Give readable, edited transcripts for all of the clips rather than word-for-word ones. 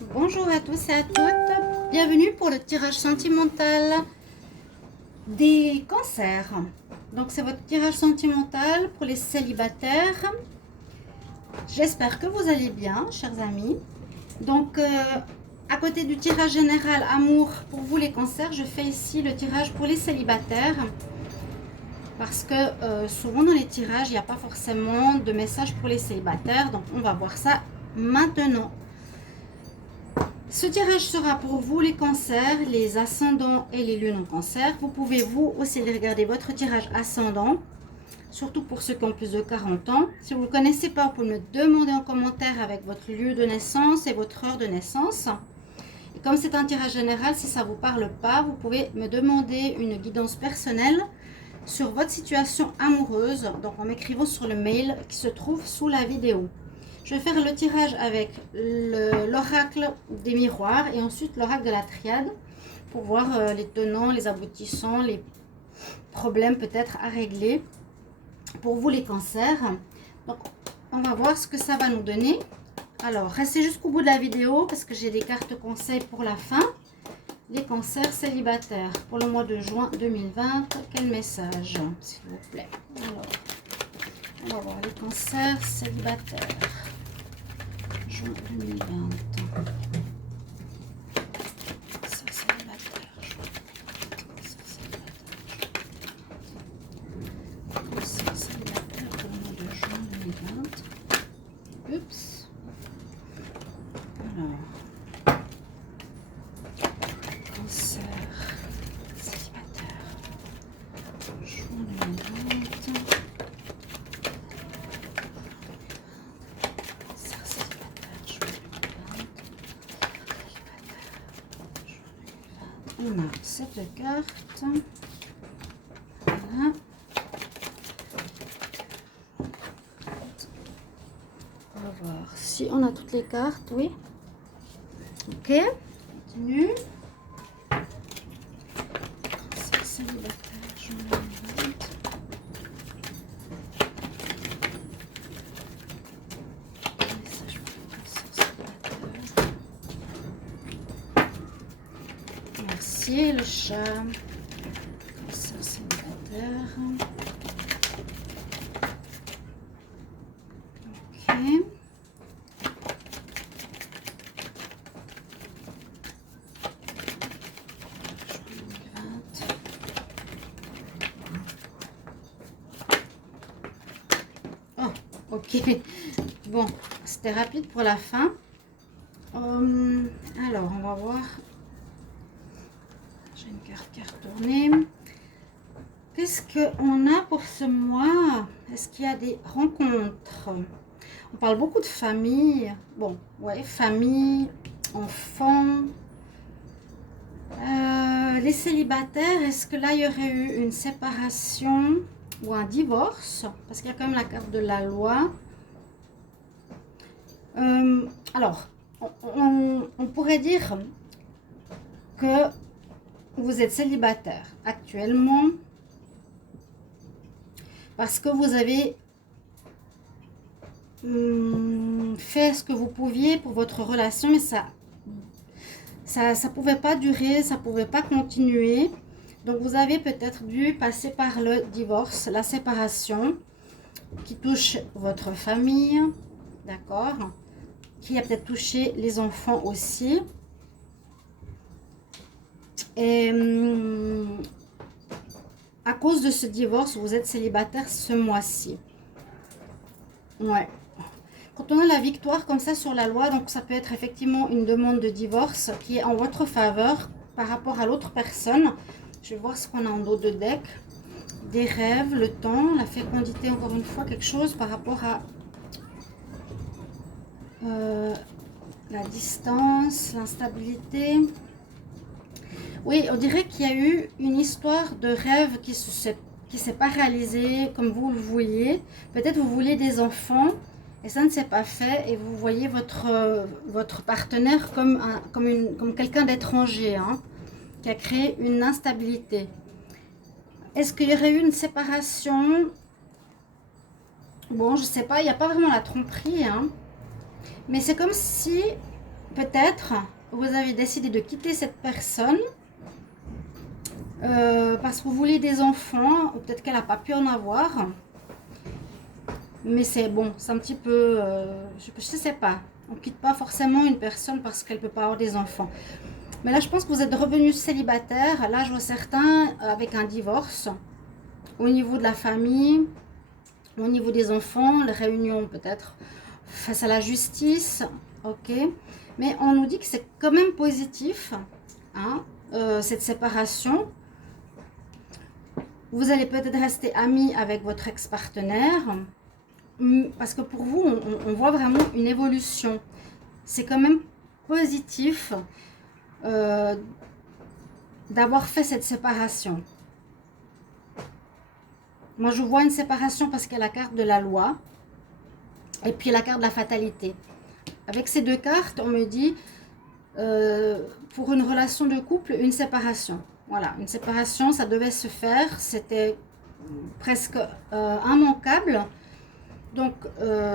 Bonjour à tous et à toutes, bienvenue pour le tirage sentimental des cancers. Donc c'est votre tirage sentimental pour les célibataires. J'espère que vous allez bien, chers amis. Donc à côté du tirage général amour pour vous les cancers, je fais ici le tirage pour les célibataires. Parce que souvent dans les tirages, il n'y a pas forcément de message pour les célibataires. Donc on va voir ça maintenant. Ce tirage sera pour vous les cancers, les ascendants et les lunes en cancer. Vous pouvez vous aussi regarder votre tirage ascendant, surtout pour ceux qui ont plus de 40 ans. Si vous ne le connaissez pas, vous pouvez me demander en commentaire avec votre lieu de naissance et votre heure de naissance. Et comme c'est un tirage général, si ça ne vous parle pas, vous pouvez me demander une guidance personnelle sur votre situation amoureuse, donc en m'écrivant sur le mail qui se trouve sous la vidéo. Je vais faire le tirage avec l'oracle des miroirs et ensuite l'oracle de la triade pour voir les tenants, les aboutissants, les problèmes peut-être à régler pour vous les cancers. Donc on va voir ce que ça va nous donner. Alors restez jusqu'au bout de la vidéo parce que j'ai des cartes conseils pour la fin. Les cancers célibataires pour le mois de juin 2020, quel message s'il vous plaît? Alors, on va voir les cancers célibataires. Juin 2020. Cancer célibataire. Cancer célibataire pour le mois de juin 2020. Oups. Alors. Cancer célibataire. Juin 2020. On a cette carte. Voilà. On va voir si on a toutes les cartes. Oui. Ok. Continue. Cancer célibataire, juin 2020. Message pour le cancer célibataire. Merci, le chat. Cancer célibataire. Ok. Oh, ok. Bon, c'était rapide pour la fin. Alors, on va voir. J'ai une carte qui a retourné. Qu'est-ce qu'on a pour ce mois? Est-ce qu'il y a des rencontres? On parle beaucoup de famille. Bon, ouais, famille, enfants. Les célibataires, est-ce que là, il y aurait eu une séparation ou un divorce? Parce qu'il y a quand même la carte de la loi. Alors, on pourrait dire que vous êtes célibataire actuellement parce que vous avez fait ce que vous pouviez pour votre relation, mais ça pouvait pas durer, ça pouvait pas continuer. Donc vous avez peut-être dû passer par le divorce, la séparation, qui touche votre famille, d'accord, qui a peut-être touché les enfants aussi. Et à cause de ce divorce, vous êtes célibataire ce mois-ci. Ouais. Quand on a la victoire comme ça sur la loi, donc ça peut être effectivement une demande de divorce qui est en votre faveur par rapport à l'autre personne. Je vais voir ce qu'on a en dos de deck. Des rêves, le temps, la fécondité, encore une fois, quelque chose par rapport à la distance, l'instabilité. Oui, on dirait qu'il y a eu une histoire de rêve qui s'est pas réalisée comme vous le vouliez. Peut-être vous vouliez des enfants et ça ne s'est pas fait et vous voyez votre partenaire comme quelqu'un d'étranger, hein, qui a créé une instabilité. Est-ce qu'il y aurait eu une séparation? Bon, je sais pas, il n'y a pas vraiment la tromperie, hein, mais c'est comme si peut-être vous avez décidé de quitter cette personne parce que vous voulez des enfants, ou peut-être qu'elle n'a pas pu en avoir. Mais c'est bon, c'est un petit peu, je ne sais pas. On ne quitte pas forcément une personne parce qu'elle ne peut pas avoir des enfants. Mais là, je pense que vous êtes revenu célibataire. Là, je vois certains avec un divorce. Au niveau de la famille, au niveau des enfants, les réunions peut-être face à la justice. Ok. Mais on nous dit que c'est quand même positif, hein, cette séparation. Vous allez peut-être rester amis avec votre ex-partenaire. Parce que pour vous, on voit vraiment une évolution. C'est quand même positif d'avoir fait cette séparation. Moi, je vois une séparation parce qu'il y a la carte de la loi et puis la carte de la fatalité. Avec ces deux cartes, on me dit, pour une relation de couple, une séparation. Voilà, une séparation, ça devait se faire. C'était presque immanquable. Donc,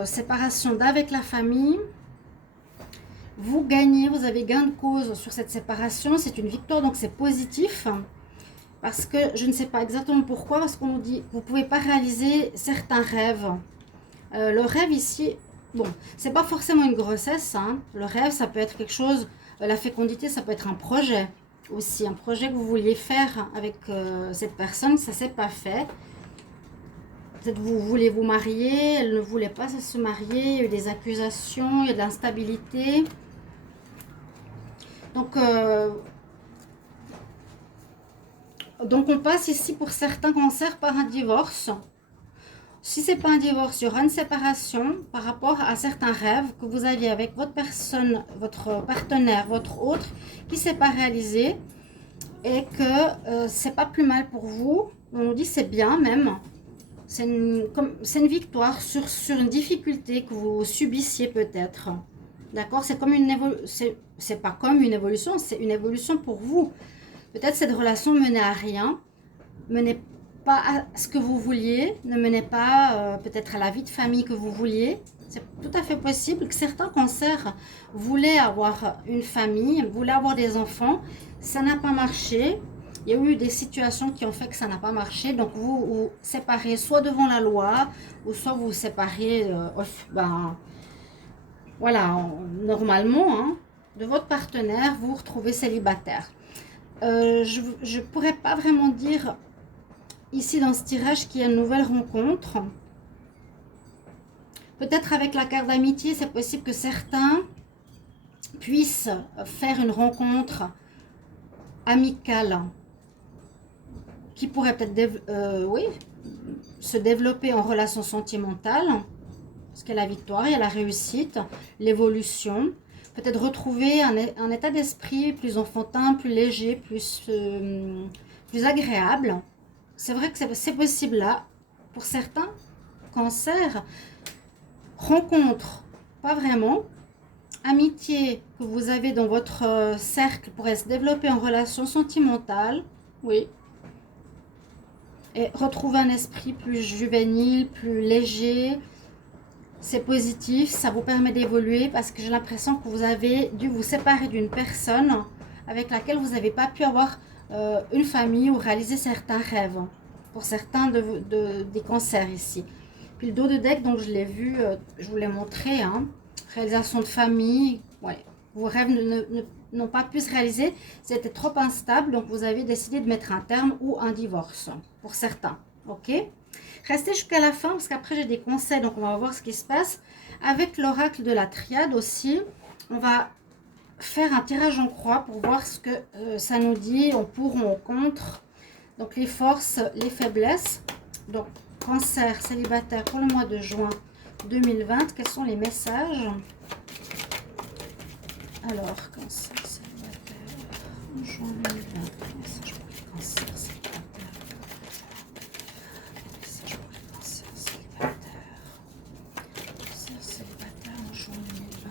séparation d'avec la famille. Vous gagnez, vous avez gain de cause sur cette séparation. C'est une victoire, donc c'est positif. Parce que je ne sais pas exactement pourquoi, parce qu'on nous dit vous ne pouvez pas réaliser certains rêves. Le rêve ici, bon, c'est pas forcément une grossesse. Hein. Le rêve, ça peut être quelque chose, la fécondité, ça peut être un projet aussi. Un projet que vous vouliez faire avec cette personne, ça ne s'est pas fait. Peut-être vous voulez vous marier, elle ne voulait pas se marier, il y a eu des accusations, il y a de l'instabilité. Donc on passe ici pour certains cancers par un divorce. Si ce n'est pas un divorce, il y aura une séparation par rapport à certains rêves que vous aviez avec votre personne, votre partenaire, votre autre, qui ne s'est pas réalisé et que c'est pas plus mal pour vous. On nous dit c'est bien même. C'est une victoire sur une difficulté que vous subissiez peut-être. D'accord? C'est comme une évolution. C'est pas comme une évolution, c'est une évolution pour vous. Peut-être cette relation menait à rien, menait pas à ce que vous vouliez, ne menait pas peut-être à la vie de famille que vous vouliez. C'est tout à fait possible que certains cancers voulaient avoir une famille, voulaient avoir des enfants. Ça n'a pas marché. Il y a eu des situations qui ont fait que ça n'a pas marché. Donc vous vous séparez soit devant la loi, ou soit vous vous séparez, voilà, normalement, hein, de votre partenaire, vous vous retrouvez célibataire. Je ne pourrais pas vraiment dire ici dans ce tirage qu'il y a une nouvelle rencontre. Peut-être avec la carte d'amitié, c'est possible que certains puissent faire une rencontre amicale qui pourrait peut-être se développer en relation sentimentale. Parce qu'il y a la victoire, il y a la réussite, l'évolution. Peut-être retrouver un état d'esprit plus enfantin, plus léger, plus agréable. C'est vrai que c'est possible là. Pour certains cancers, rencontre, pas vraiment. Amitié que vous avez dans votre cercle pourrait se développer en relation sentimentale. Oui. Et retrouver un esprit plus juvénile, plus léger. C'est positif, ça vous permet d'évoluer parce que j'ai l'impression que vous avez dû vous séparer d'une personne avec laquelle vous n'avez pas pu avoir une famille ou réaliser certains rêves. Pour certains des cancers ici. Puis le dos de deck, donc je l'ai vu, je vous l'ai montré, hein, réalisation de famille, ouais. Vos rêves n'ont pas pu se réaliser, c'était trop instable, donc vous avez décidé de mettre un terme ou un divorce, pour certains, ok? Restez jusqu'à la fin, parce qu'après j'ai des conseils, donc on va voir ce qui se passe. Avec l'oracle de la triade aussi, on va faire un tirage en croix pour voir ce que ça nous dit, en pour ou en contre. Donc les forces, les faiblesses. Donc cancer, célibataire pour le mois de juin 2020, quels sont les messages? Alors, cancer, célibataire, juin 2020, message pour les cancers, célibataires. Message pour les cancers, célibataires. Cancer, célibataire, en juin 2020.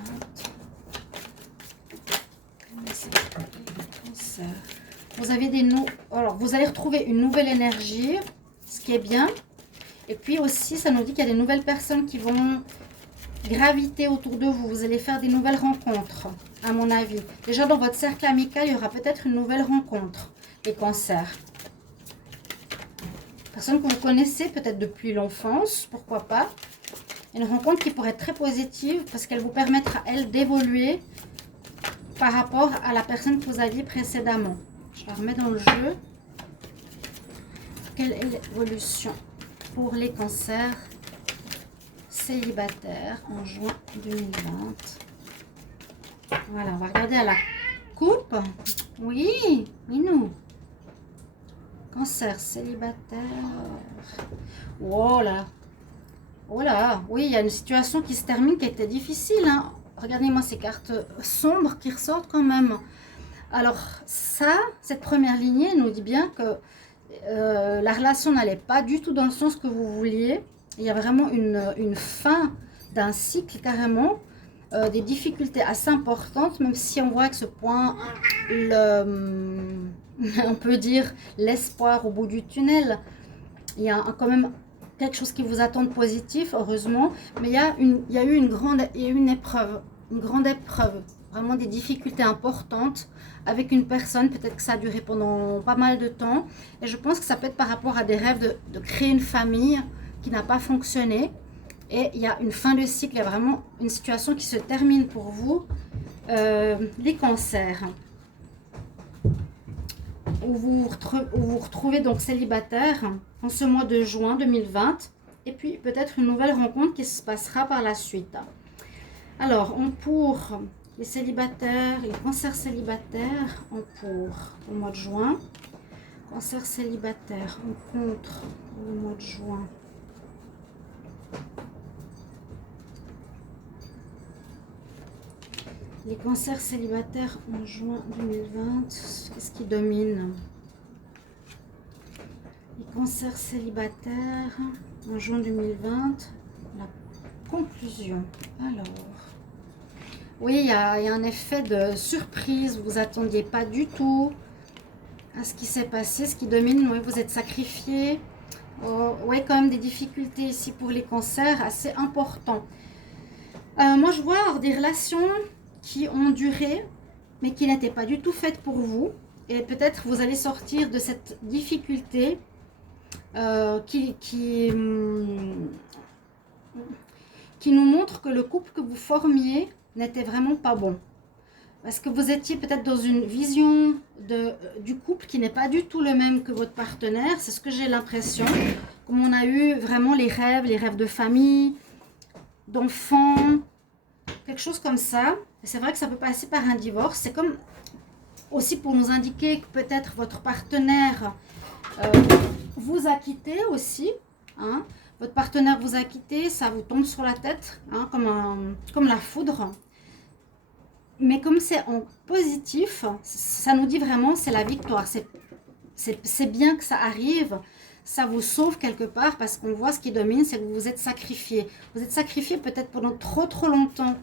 Message pour les cancers. Vous avez alors vous allez retrouver une nouvelle énergie, ce qui est bien. Et puis aussi, ça nous dit qu'il y a des nouvelles personnes qui vont graviter autour de vous. Vous allez faire des nouvelles rencontres. à mon avis. Déjà, dans votre cercle amical, il y aura peut-être une nouvelle rencontre, les cancers. Personne que vous connaissez peut-être depuis l'enfance, pourquoi pas. Une rencontre qui pourrait être très positive parce qu'elle vous permettra, elle, d'évoluer par rapport à la personne que vous aviez précédemment. Je la remets dans le jeu. Quelle est l'évolution pour les cancers célibataires en juin 2020? Voilà, on va regarder à la coupe. Oui, Minou. Cancer célibataire. Oh là. Oh là. Oui, il y a une situation qui se termine qui était difficile. Hein. Regardez-moi ces cartes sombres qui ressortent quand même. Alors ça, cette première lignée nous dit bien que la relation n'allait pas du tout dans le sens que vous vouliez. Il y a vraiment une fin d'un cycle carrément. Des difficultés assez importantes, même si on voit que ce point, on peut dire l'espoir au bout du tunnel. Il y a quand même quelque chose qui vous attend de positif, heureusement, mais il y a eu une grande épreuve, vraiment des difficultés importantes avec une personne. Peut-être que ça a duré pendant pas mal de temps, et je pense que ça peut être par rapport à des rêves de créer une famille qui n'a pas fonctionné. Et il y a une fin de cycle, il y a vraiment une situation qui se termine pour vous. Les cancers. Où vous vous retrouvez donc célibataire en ce mois de juin 2020. Et puis peut-être une nouvelle rencontre qui se passera par la suite. Alors, pour les célibataires, les cancers célibataires, pour au mois de juin. Cancer célibataire, rencontre au mois de juin. Les cancers célibataires en juin 2020, qu'est-ce qui domine? Les cancers célibataires en juin 2020, la conclusion. Alors, oui, il y a un effet de surprise, vous attendiez pas du tout à ce qui s'est passé, ce qui domine, oui, vous êtes sacrifié. Oh, oui, quand même des difficultés ici pour les cancers, assez importants. Moi, je vois des relations qui ont duré, mais qui n'étaient pas du tout faites pour vous. Et peut-être vous allez sortir de cette difficulté qui nous montre que le couple que vous formiez n'était vraiment pas bon. Parce que vous étiez peut-être dans une vision du couple qui n'est pas du tout le même que votre partenaire. C'est ce que j'ai l'impression. Comme on a eu vraiment les rêves de famille, d'enfants, quelque chose comme ça. Et c'est vrai que ça peut passer par un divorce. C'est comme aussi pour nous indiquer que peut-être votre partenaire vous a quitté aussi. Hein. Votre partenaire vous a quitté, ça vous tombe sur la tête, hein, comme la foudre. Mais comme c'est en positif, ça nous dit vraiment c'est la victoire. C'est bien que ça arrive. Ça vous sauve quelque part parce qu'on voit ce qui domine, c'est que vous vous êtes sacrifié. Vous êtes sacrifié peut-être pendant trop longtemps.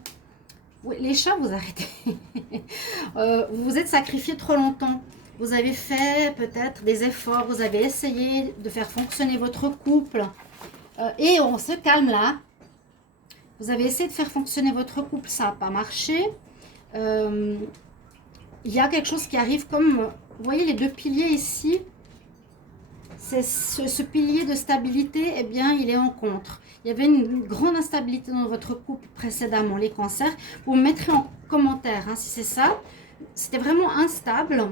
Oui, les chats, vous arrêtez. Vous vous êtes sacrifié trop longtemps. Vous avez fait peut-être des efforts. Vous avez essayé de faire fonctionner votre couple. Et on se calme là. Vous avez essayé de faire fonctionner votre couple. Ça n'a pas marché. Il y a quelque chose qui arrive comme... Vous voyez les deux piliers ici. C'est ce pilier de stabilité, eh bien, il est en contre. Il y avait une grande instabilité dans votre couple précédemment, les cancers. Vous me mettrez en commentaire hein, si c'est ça. C'était vraiment instable.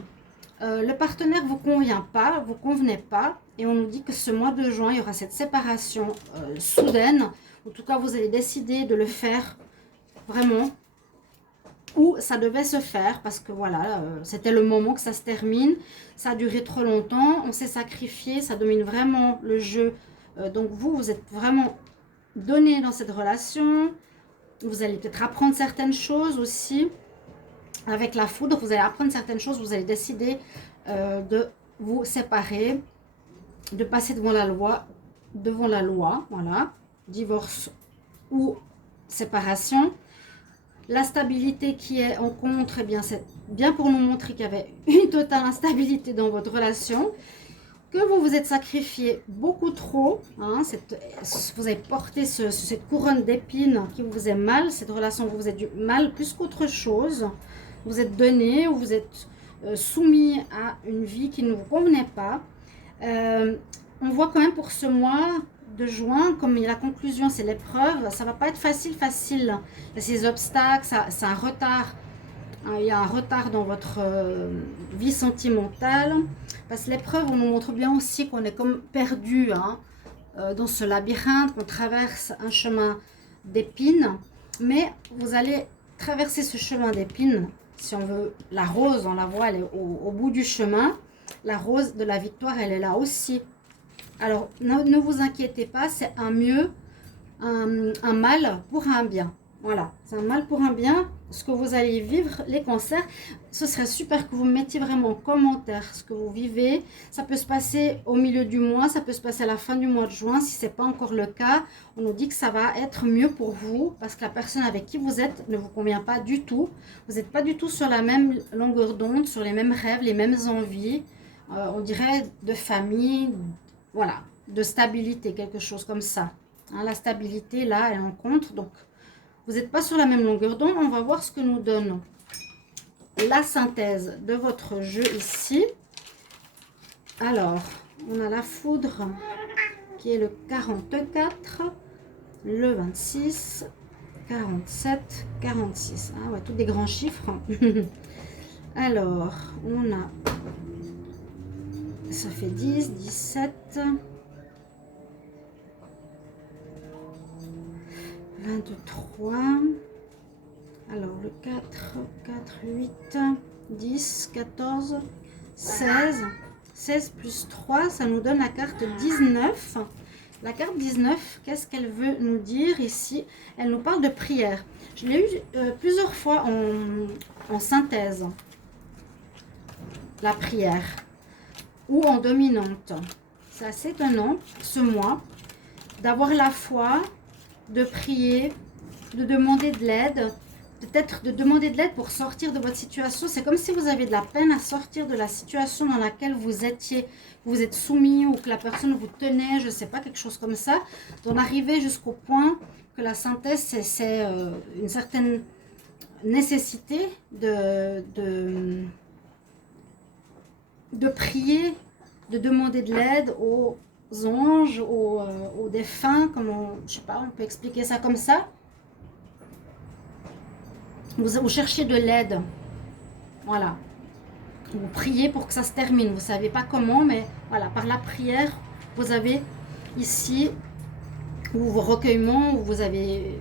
Le partenaire ne vous convient pas, vous convenez pas. Et on nous dit que ce mois de juin, il y aura cette séparation soudaine. En tout cas, vous allez décider de le faire vraiment. Ou ça devait se faire parce que voilà, c'était le moment que ça se termine. Ça a duré trop longtemps, on s'est sacrifié, ça domine vraiment le jeu. Donc vous êtes vraiment donné dans cette relation. Vous allez peut-être apprendre certaines choses aussi. Avec la foudre, vous allez apprendre certaines choses. Vous allez décider de vous séparer, de passer devant la loi, voilà. Divorce ou séparation. La stabilité qui est en contre, eh bien, c'est bien pour nous montrer qu'il y avait une totale instabilité dans votre relation, que vous vous êtes sacrifié beaucoup trop, hein, vous avez porté cette couronne d'épines qui vous faisait mal, cette relation vous faisait du mal plus qu'autre chose. Vous êtes donné ou vous êtes soumis à une vie qui ne vous convenait pas. On voit quand même pour ce mois de juin, comme la conclusion, c'est l'épreuve, ça va pas être facile. Il y a ces obstacles, c'est un retard. Il y a un retard dans votre vie sentimentale. Parce que l'épreuve, on nous montre bien aussi qu'on est comme perdu hein, dans ce labyrinthe, qu'on traverse un chemin d'épines. Mais vous allez traverser ce chemin d'épines. Si on veut, la rose, on la voit, elle est au bout du chemin. La rose de la victoire, elle est là aussi. Alors, ne vous inquiétez pas, c'est un mieux, un mal pour un bien. Voilà, c'est un mal pour un bien. Ce que vous allez vivre, les cancers, ce serait super que vous mettiez vraiment en commentaire ce que vous vivez. Ça peut se passer au milieu du mois, ça peut se passer à la fin du mois de juin. Si ce n'est pas encore le cas, on nous dit que ça va être mieux pour vous parce que la personne avec qui vous êtes ne vous convient pas du tout. Vous n'êtes pas du tout sur la même longueur d'onde, sur les mêmes rêves, les mêmes envies. On dirait de famille, voilà, de stabilité, quelque chose comme ça. Hein, la stabilité, là, elle en compte, donc... Vous n'êtes pas sur la même longueur d'onde. On va voir ce que nous donne la synthèse de votre jeu ici. Alors, on a la foudre qui est le 44, le 26, 47, 46. Ah ouais, tous des grands chiffres. Alors, on a... Ça fait 10, 17... 23, alors le 4, 8, 10, 14, 16, 16 plus 3, ça nous donne la carte 19. La carte 19, qu'est-ce qu'elle veut nous dire ici? Elle nous parle de prière. Je l'ai eu plusieurs fois en synthèse, la prière, ou en dominante. C'est assez étonnant ce mois d'avoir la foi, de prier, de demander de l'aide, peut-être de demander de l'aide pour sortir de votre situation. C'est comme si vous avez de la peine à sortir de la situation dans laquelle vous étiez, vous êtes soumis ou que la personne vous tenait, je ne sais pas, quelque chose comme ça. D'en arriver jusqu'au point que la synthèse, c'est une certaine nécessité de prier, de demander de l'aide aux anges, aux défunts, je sais pas, on peut expliquer ça comme ça. Vous cherchez de l'aide, voilà. Vous priez pour que ça se termine, vous savez pas comment, mais voilà, par la prière, vous avez ici, ou vos recueillements, où vous avez,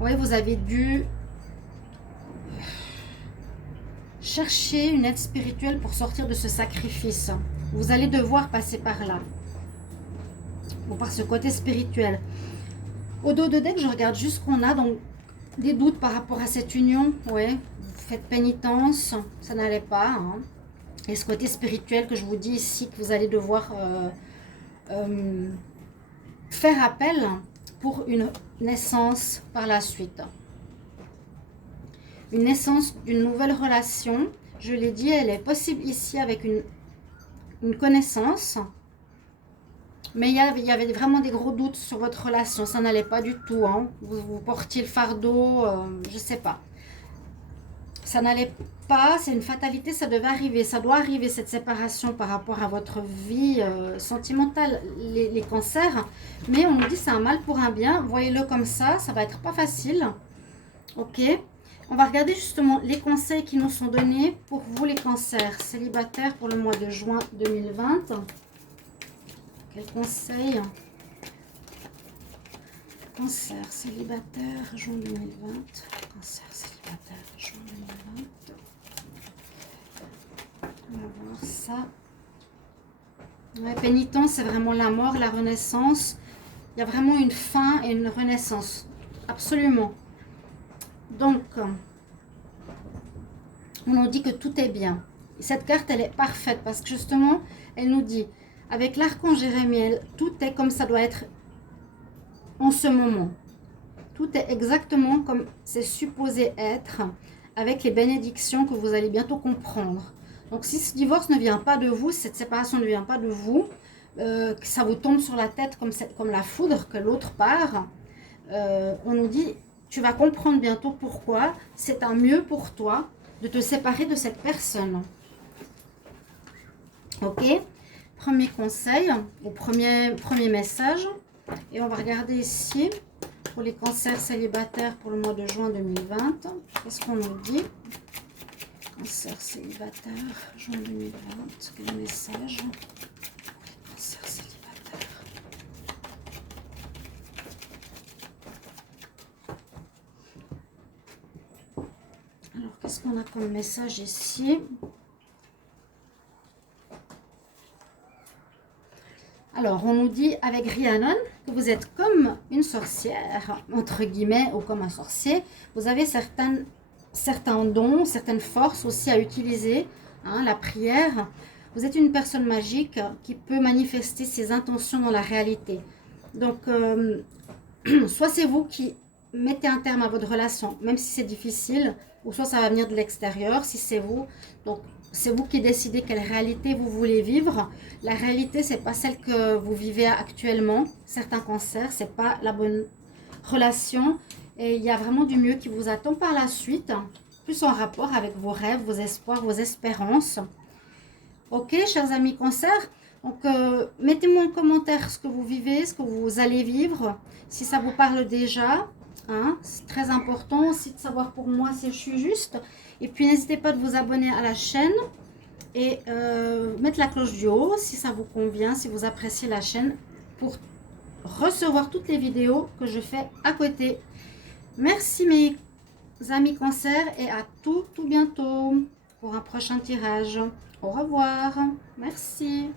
oui, vous avez dû chercher une aide spirituelle pour sortir de ce sacrifice. Vous allez devoir passer par là, ou par ce côté spirituel. Au dos de deck, je regarde juste ce qu'on a, donc des doutes par rapport à cette union. Ouais, vous faites pénitence, ça n'allait pas. Hein. Et ce côté spirituel que je vous dis ici, que vous allez devoir faire appel pour une naissance par la suite. Une naissance d'une nouvelle relation. Je l'ai dit, elle est possible ici avec une connaissance, mais il y avait vraiment des gros doutes sur votre relation, ça n'allait pas du tout, hein. Vous portiez le fardeau, je sais pas, ça n'allait pas, c'est une fatalité, ça devait arriver, ça doit arriver cette séparation par rapport à votre vie sentimentale, les cancers, mais on nous dit c'est un mal pour un bien, voyez-le comme ça va être pas facile, ok. On va regarder justement les conseils qui nous sont donnés pour vous les cancers célibataires pour le mois de juin 2020. Quels conseils? Cancer célibataire, juin 2020. Cancer célibataire, juin 2020. On va voir ça. Ouais, pénitence, c'est vraiment la mort, la renaissance. Il y a vraiment une fin et une renaissance. Absolument. Donc, on nous dit que tout est bien. Cette carte, elle est parfaite parce que justement, elle nous dit, avec l'archange Jérémie, tout est comme ça doit être en ce moment. Tout est exactement comme c'est supposé être avec les bénédictions que vous allez bientôt comprendre. Donc, si ce divorce ne vient pas de vous, cette séparation ne vient pas de vous, que ça vous tombe sur la tête comme la foudre, que l'autre part, on nous dit, tu vas comprendre bientôt pourquoi c'est un mieux pour toi de te séparer de cette personne. Ok? Premier conseil, ou premier message. Et on va regarder ici, pour les cancers célibataires pour le mois de juin 2020. Qu'est-ce qu'on nous dit? Cancer célibataire, juin 2020. Quel message pour les cancers célibataires? Alors, qu'est-ce qu'on a comme message ici? Alors, on nous dit avec Rhiannon que vous êtes comme une sorcière, entre guillemets, ou comme un sorcier. Vous avez certains dons, certaines forces aussi à utiliser, hein, la prière. Vous êtes une personne magique qui peut manifester ses intentions dans la réalité. Donc, soit c'est vous qui mettez un terme à votre relation, même si c'est difficile, ou soit ça va venir de l'extérieur, si c'est vous. Donc, c'est vous qui décidez quelle réalité vous voulez vivre. La réalité, c'est pas celle que vous vivez actuellement. Certains cancers, c'est pas la bonne relation. Et il y a vraiment du mieux qui vous attend par la suite, plus en rapport avec vos rêves, vos espoirs, vos espérances. Ok, chers amis cancers. Donc, mettez-moi en commentaire ce que vous vivez, ce que vous allez vivre, si ça vous parle déjà. Hein, c'est très important aussi de savoir pour moi si je suis juste. Et puis, n'hésitez pas de vous abonner à la chaîne et mettre la cloche du haut si ça vous convient, si vous appréciez la chaîne, pour recevoir toutes les vidéos que je fais à côté. Merci mes amis cancers et à tout bientôt pour un prochain tirage. Au revoir. Merci.